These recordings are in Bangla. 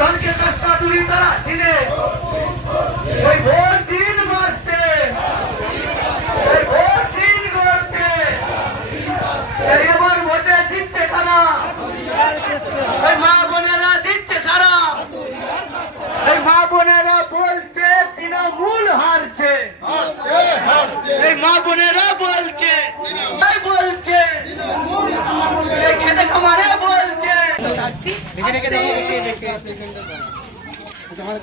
ধনকে কাজটা দূরী তারা চিনে ওই ভোট দিন মারতে ওই ভোট দিন করতে এবার ভোটে দিচ্ছে কারা ওই মা বোনেরা দিচ্ছে সারা এই মা বোনেরা বলছে তৃণমূল হারছে এই মা বোনেরা বলছে বলছে এই খেতে খামারে বলছে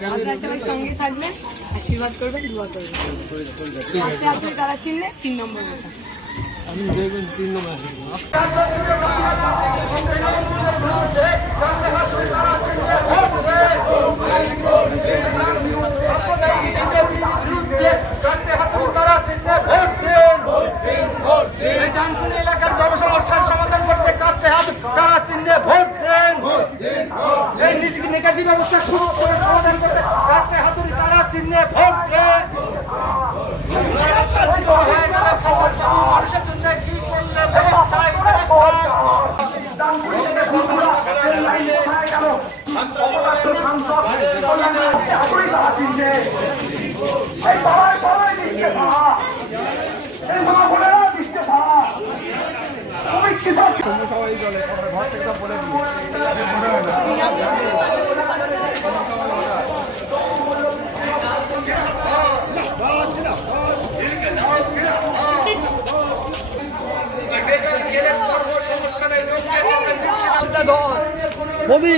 আপনারা সবাই সঙ্গে থাকবেন, আশীর্বাদ করবেন, দোয়া করবেন। আপনি তারা চিনলে 3 নম্বর কথা আমি দেখবেন 3 নম্বর এলাকার জনসমস্যার সমাধান করতে কাছে হাত তারা চিহ্নে ভোট দেন এই নিকাশি ব্যবস্থা শুরু করে সমাধান করতে কাছে হাতুড়ি তারা চিহ্নে ভোট দেন মানুষের জন্য কি করলে চাই সবাই চলে ঘর থেকে বলে মোদি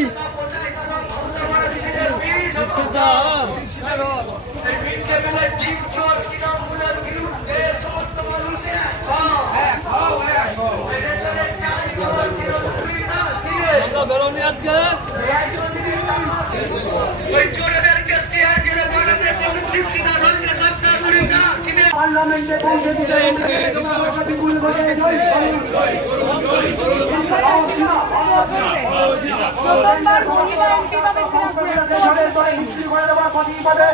বেরোনি আজকে পার্লামেন্টে পৌঁছে দিলে বিপুল ভোটে প্রথমবার মহিলা এমপি পাবে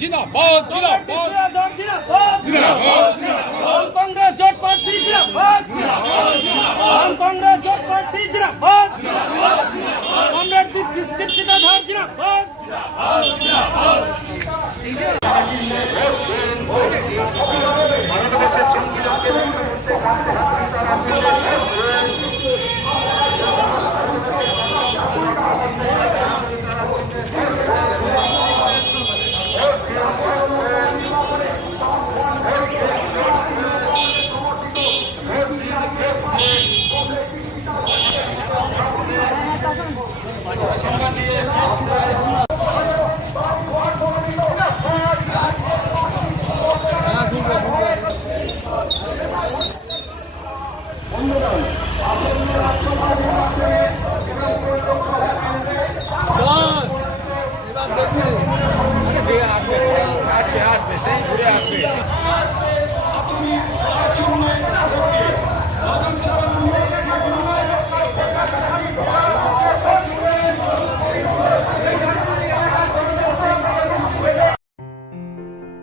জিন্দাবাদ কংগ্রেস জোট প্রার্থী জিন্দাবাদ কংগ্রেস জোট প্রার্থী জিন্দাবাদ কংগ্রেস দীপশিতা ধর জিন্দাবাদ বাংলাদেশের সংবিধানকে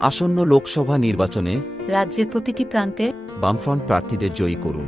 আসন্ন লোকসভা নির্বাচনে রাজ্যের প্রতিটি প্রান্তে বামফ্রন্ট প্রার্থীদের জয়ী করুন।